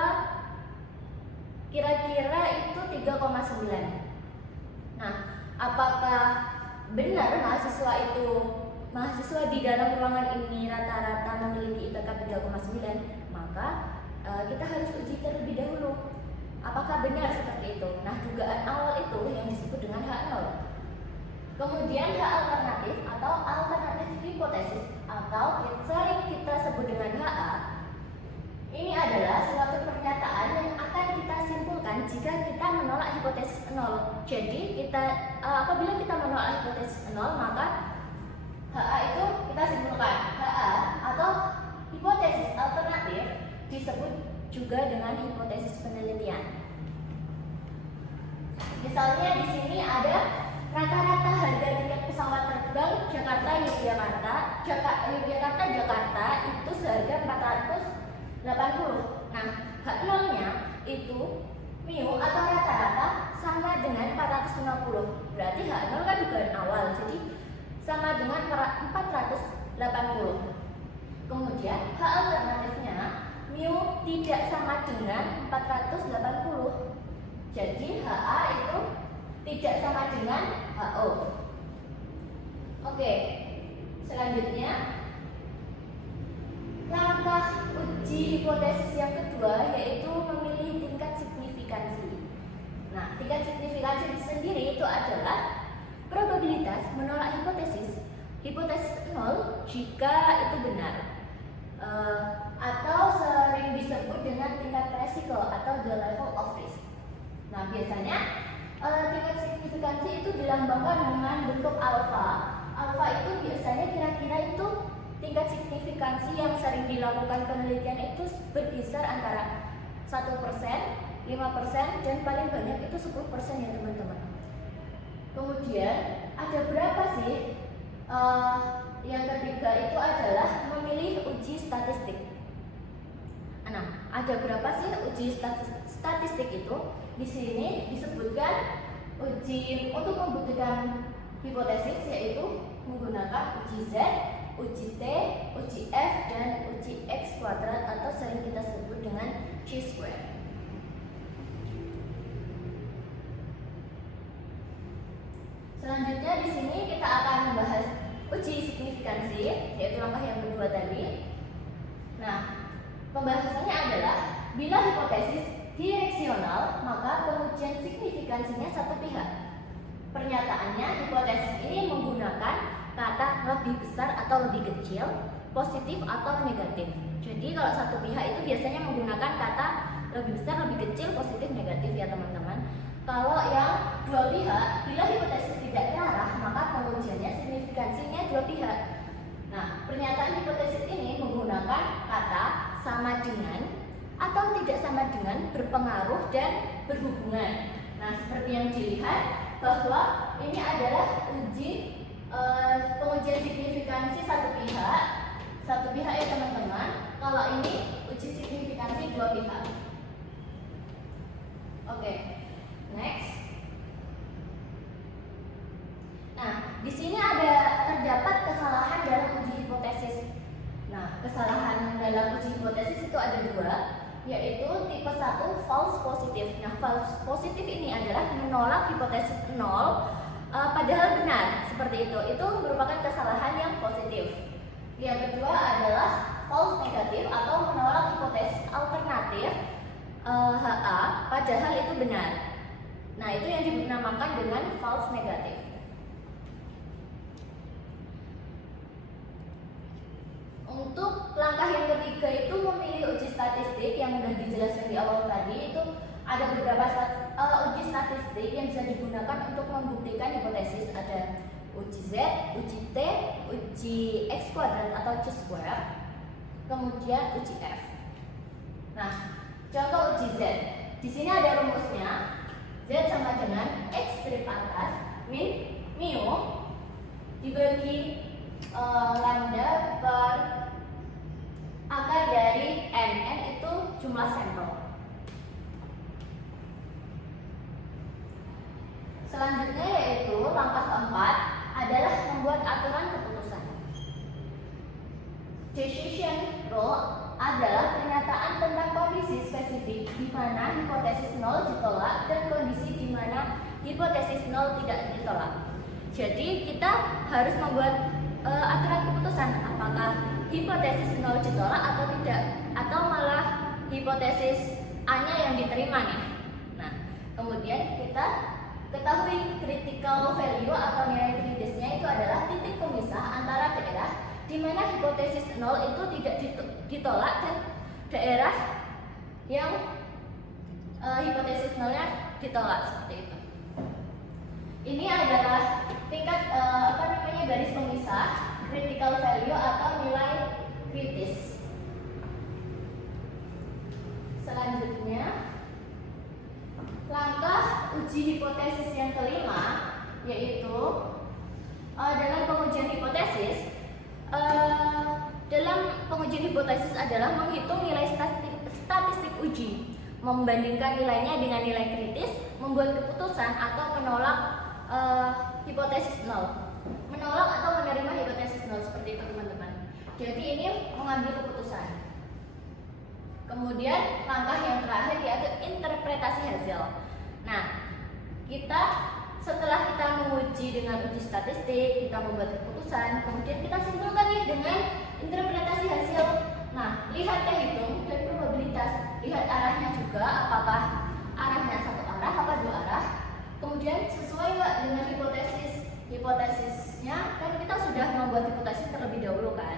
kira-kira itu 3,9. Nah, apakah benar mahasiswa di dalam ruangan ini rata-rata memiliki IPK 3,9? Maka kita harus uji terlebih dahulu. Apakah benar seperti itu? Nah, dugaan awal itu yang disebut dengan H0. Kemudian H alternatif atau alternatif hipotesis atau sering kita sebut dengan HA. Ini adalah suatu pernyataan yang akan kita simpulkan jika kita menolak hipotesis 0. Jadi apabila kita menolak hipotesis 0, maka HA itu kita simpulkan. HA atau hipotesis alternatif disebut juga dengan hipotesis penelitian. Misalnya di sini ada rata-rata harga tiket pesawat terbang Jakarta itu seharga 480. Nah, H0-nya itu mu atau rata-rata sama dengan 450. Berarti H0 kan dugaan awal, jadi sama dengan 480. Kemudian H alternatifnya mu tidak sama dengan 480. Jadi HA itu tidak sama dengan HO. Oke, selanjutnya langkah uji hipotesis yang kedua yaitu memilih tingkat signifikansi. Nah, tingkat signifikansi sendiri itu adalah probabilitas menolak hipotesis 0 jika itu benar, atau sering disebut dengan tingkat resiko atau the level of risk. Nah, biasanya tingkat signifikansi itu dilambangkan dengan bentuk alfa. Alfa itu biasanya kira-kira itu tingkat signifikansi yang sering dilakukan penelitian itu berkisar antara 1%, 5%, dan paling banyak itu 10% ya teman-teman. Kemudian ada berapa sih? Yang ketiga itu adalah memilih uji statistik. Nah, ada berapa sih uji statistik itu? Di sini disebutkan uji untuk membuktikan hipotesis yaitu menggunakan uji Z, uji T, uji F, dan uji X kuadrat atau sering kita sebut dengan chi-square. Selanjutnya di sini kita akan membahas uji signifikansi, yaitu langkah yang kedua tadi. Nah, pembahasannya adalah bila hipotesis direksional, maka pengujian signifikansinya satu pihak. Pernyataannya, hipotesis ini menggunakan kata lebih besar atau lebih kecil, positif atau negatif. Jadi kalau satu pihak itu biasanya menggunakan kata lebih besar, lebih kecil, positif, negatif ya teman-teman. Kalau yang dua pihak, bila hipotesis tidak terarah, maka pengujiannya signifikansinya dua pihak. Nah, pernyataan hipotesis ini menggunakan kata sama dengan atau tidak sama dengan, berpengaruh dan berhubungan. Nah, seperti yang dilihat bahwa ini adalah pengujian signifikansi satu pihak ya teman-teman. Kalau ini uji signifikansi dua pihak. Oke, next. Nah, di sini terdapat kesalahan dalam uji hipotesis. Nah, kesalahan dalam uji hipotesis itu ada dua, yaitu tipe 1 false positive. Nah, false positive ini adalah menolak hipotesis 0 padahal benar, seperti itu. Itu merupakan kesalahan yang positif. Yang kedua adalah false negative atau menolak hipotesis alternatif HA padahal itu benar. Nah, itu yang dinamakan dengan false negative. Untuk langkah yang ketiga itu memilih uji statistik yang sudah dijelaskan di awal tadi. Itu ada beberapa uji statistik yang bisa digunakan untuk membuktikan hipotesis. Ada uji Z, uji T, uji X kuadrat atau C square, kemudian uji F. Nah, contoh uji Z. Di sini ada rumusnya. Z sama dengan X strip atas min mu dibagi lambda per akar dari n. N itu jumlah sampel. Selanjutnya yaitu langkah keempat adalah membuat aturan keputusan. Decision rule adalah pernyataan tentang kondisi spesifik di mana hipotesis 0 ditolak dan kondisi di mana hipotesis 0 tidak ditolak. Jadi kita harus membuat aturan keputusan apakah hipotesis 0 ditolak atau tidak, atau malah hipotesis A-nya yang diterima nih. Nah, kemudian kita ketahui critical value atau nilai kritisnya itu adalah titik pemisah antara daerah di mana hipotesis 0 itu tidak ditolak dan daerah yang hipotesis 0-nya ditolak, seperti itu. Ini adalah tingkat garis pemisah critical value atau nilai kritis. Selanjutnya langkah uji hipotesis yang kelima yaitu dalam pengujian hipotesis. Dalam pengujian hipotesis adalah menghitung nilai statistik uji, membandingkan nilainya dengan nilai kritis, membuat keputusan atau menolak hipotesis 0. Menolak atau menerima hipotesis 0, seperti itu teman-teman. Jadi ini mengambil keputusan. Kemudian langkah yang terakhir yaitu interpretasi hasil. Nah, setelah kita menguji dengan uji statistik, kita membuat keputusan, kemudian kita simpulkan nih dengan interpretasi hasil. Nah, lihat hitung dan probabilitas, lihat arahnya juga, apakah arahnya satu arah apa dua arah, kemudian sesuai nggak dengan hipotesisnya, kan kita sudah membuat hipotesis terlebih dahulu kan.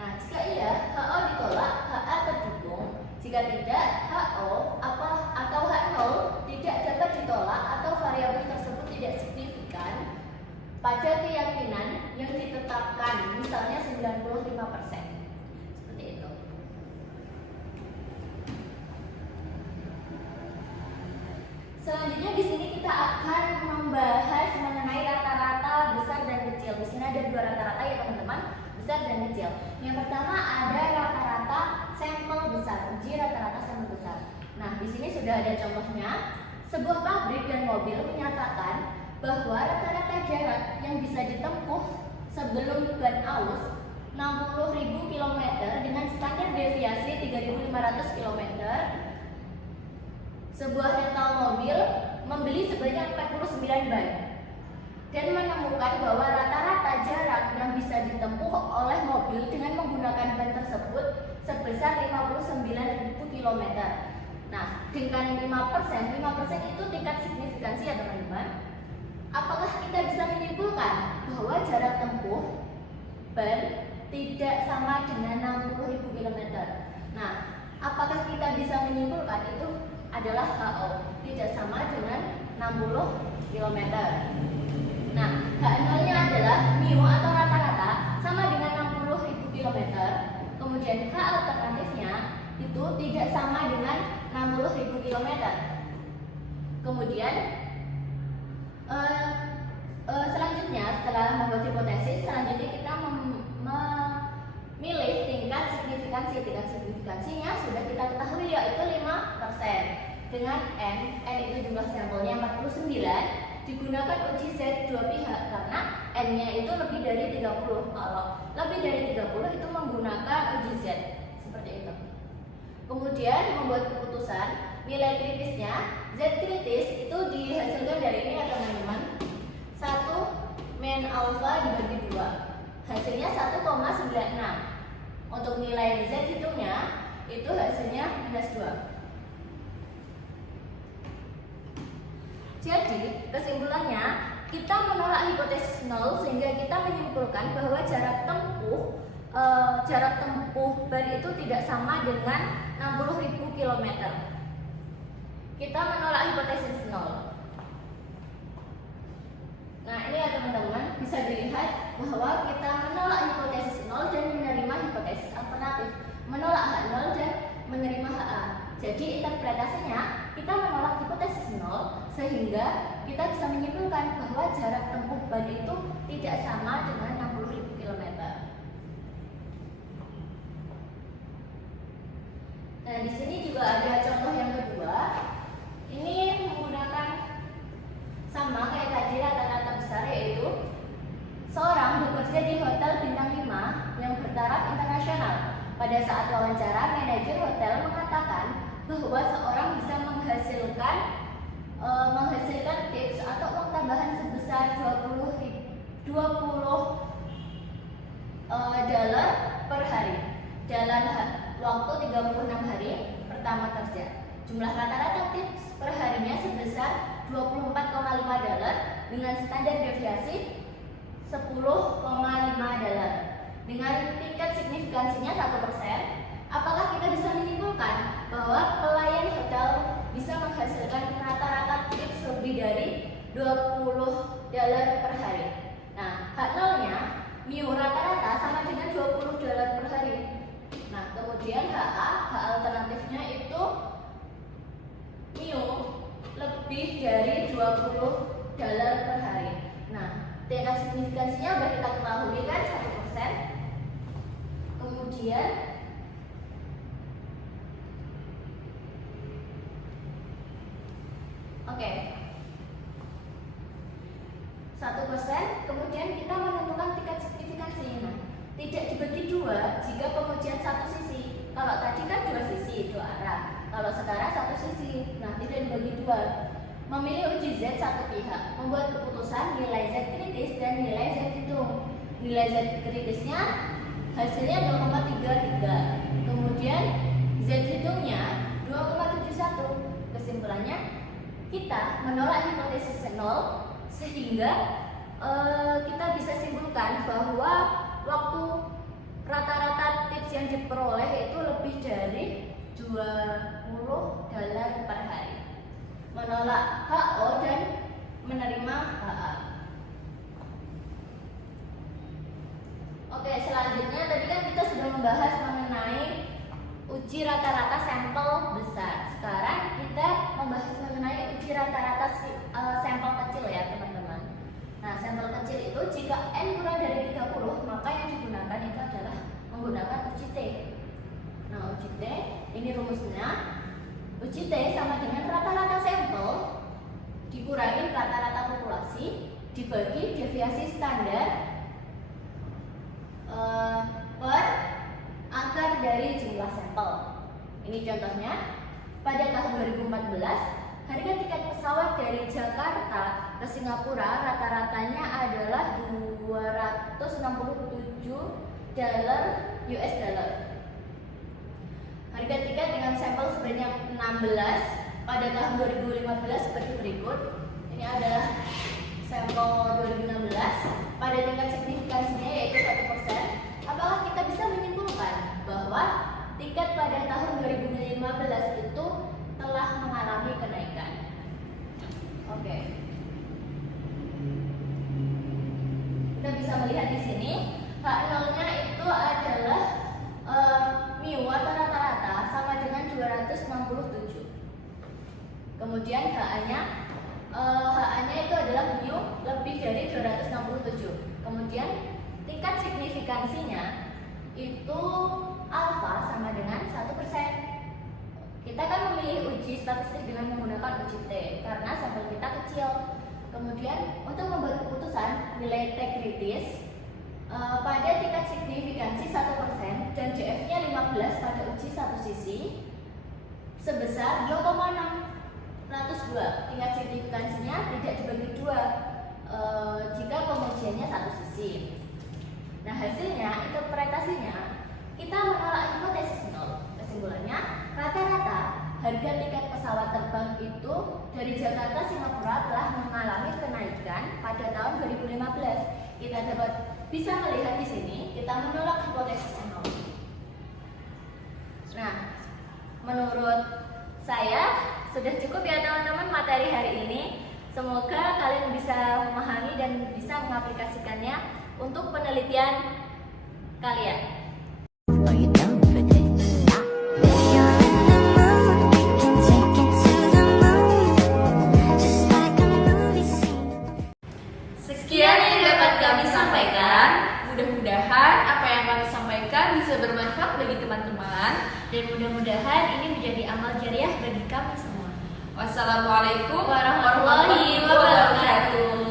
Nah, jika iya, HO ditolak, HA terdukung. Jika tidak, HO atau H0 tidak dapat ditolak atau variabel tersebut tidak signifikan pada keyakinan yang ditetapkan, misalnya 95%. Seperti itu. Selanjutnya di sini kita akan membahas mengenai rata-rata besar dan kecil. Di sini ada dua rata-rata ya teman-teman, besar dan kecil. Yang pertama ada rata-rata sampel besar, uji rata-rata sampel besar. Nah, di sini sudah ada contohnya. Sebuah pabrik dan mobil menyatakan bahwa rata-rata jarak yang bisa ditempuh sebelum ban aus 60.000 km dengan standar deviasi 3.500 km. Sebuah rental mobil membeli sebanyak 49 ban dan menemukan bahwa rata-rata jarak yang bisa ditempuh oleh mobil dengan menggunakan ban tersebut sebesar 59.000 km. Nah, dengan 5% itu tingkat signifikansi ya teman-teman. Apakah kita bisa menyimpulkan bahwa jarak tempuh ban tidak sama dengan 60.000 km? Nah, apakah kita bisa menyimpulkan itu adalah HO tidak sama dengan 60 km. Nah, H0-nya adalah mu atau rata-rata sama dengan 60.000 km. Kemudian H alternatifnya itu tidak sama dengan 60.000 km. Kemudian selanjutnya setelah membuat hipotesis, selanjutnya kita memilih tingkat signifikansi. Tingkat signifikansinya sudah kita ketahui yaitu 5%. Dengan N itu jumlah sampelnya 49, digunakan uji Z dua pihak karena N-nya itu lebih dari 30. Kalau lebih dari 30 itu menggunakan uji Z seperti itu. Kemudian membuat keputusan nilai kritisnya. Z kritis itu dihasilkan dari ini ya teman-teman. 1 min alfa dibagi 2 hasilnya 1,96. Untuk nilai Z hitungnya itu hasilnya -2. Jadi kesimpulannya kita menolak hipotesis nol sehingga kita menyimpulkan bahwa jarak tempuh ban itu tidak sama dengan 60.000 km. Kita menolak hipotesis nol. Nah ini ya teman-teman, bisa dilihat bahwa kita menolak hipotesis nol dan menerima hipotesis alternatif, menolak H0 dan menerima HA. Jadi interpretasinya kita menolak hipotesis nol sehingga kita bisa menyimpulkan bahwa jarak tempuh ban itu tidak sama dengan 60.000 km. Nah di sini juga ada contoh yang kedua. Ini menggunakan sama kayak tadi rata-rata besar, yaitu seorang bekerja di hotel bintang 5 yang bertaraf internasional. Pada saat wawancara, manajer hotel mengatakan bahwa seorang bisa menghasilkan tips atau uang tambahan sebesar $20 per hari dalam waktu 36 hari pertama kerja. Jumlah rata-rata tips per harinya sebesar $24,5 dengan standar deviasi $10,5. Dengan tingkat signifikansinya 1%, apakah kita bisa menyimpulkan bahwa pelayan hotel bisa menghasilkan rata-rata tips lebih dari $20 per hari? Nah, H0-nya mu rata-rata sama dengan $20 per hari. Nah, kemudian HA, H alternatifnya itu mu lebih dari $20 per hari. Nah, tingkat signifikansinya sudah kita ketahui kan 1%. Kemudian oke, 1%. Kemudian kita menentukan tingkat signifikansi. Nah, tidak dibagi dua jika pengujian satu sisi. Kalau tadi kan dua sisi, dua arah. Kalau sekarang satu sisi. Nah, tidak dibagi dua. Memilih uji Z satu pihak, membuat keputusan nilai Z kritis dan nilai Z hitung. Nilai Z kritisnya hasilnya 0,33. Kemudian Z hitungnya 2,71. Kesimpulannya kita menolak hipotesis nol sehingga kita bisa simpulkan bahwa waktu rata-rata tips yang diperoleh itu lebih dari $20 per hari. Menolak HO dan menerima HA. Oke, selanjutnya tadi kan kita sudah membahas mengenai uji rata-rata sampel besar. Sekarang kita membahas mengenai uji rata-rata sampel kecil ya teman-teman. Nah, sampel kecil itu jika N kurang dari 30, maka yang digunakan itu adalah menggunakan uji T. Nah, uji T ini rumusnya. Uji T sama dengan rata-rata sampel dikurangi rata-rata populasi dibagi deviasi standar per akar dari jumlah sampel. Ini contohnya, pada tahun 2014 harga tiket pesawat dari Jakarta ke Singapura rata-ratanya adalah $267 US dollar. Harga tiket dengan sampel sebanyak 16 pada tahun 2015 seperti berikut. Ini adalah sampel 2016 pada tingkat signifikansinya yaitu 1%. Apakah kita bisa menyimpulkan bahwa tiket pada tahun 2015 Kita bisa melihat di sini H0-nya itu adalah mu atau rata-rata sama dengan 267. Kemudian HA-nya itu adalah mu lebih dari 267. Kemudian tingkat signifikansinya itu alfa sama dengan 1%. Kita kan memilih uji statistik dengan menggunakan uji T karena sampel kita kecil. Kemudian untuk membuat keputusan nilai T kritis pada tingkat signifikansi 1% dan JF-nya 15 pada uji satu sisi sebesar 2,602. Tingkat signifikansinya tidak dibagi dua jika pengujiannya satu sisi. Nah, hasilnya, interpretasinya, kita menolak hipotesis nol. Kesimpulannya, rata-rata harga tiket pesawat terbang itu dari Jakarta Singapura telah mengalami kenaikan pada tahun 2015. Kita bisa melihat di sini, kita menolak hipotesis nol. Nah, menurut saya sudah cukup ya teman-teman materi hari ini. Semoga kalian bisa memahami dan bisa mengaplikasikannya untuk penelitian kalian. Sekian yang dapat kami sampaikan. Mudah-mudahan apa yang kami sampaikan bisa bermanfaat bagi teman-teman dan mudah-mudahan ini menjadi amal jariah bagi kami semua. Wassalamualaikum warahmatullahi wabarakatuh.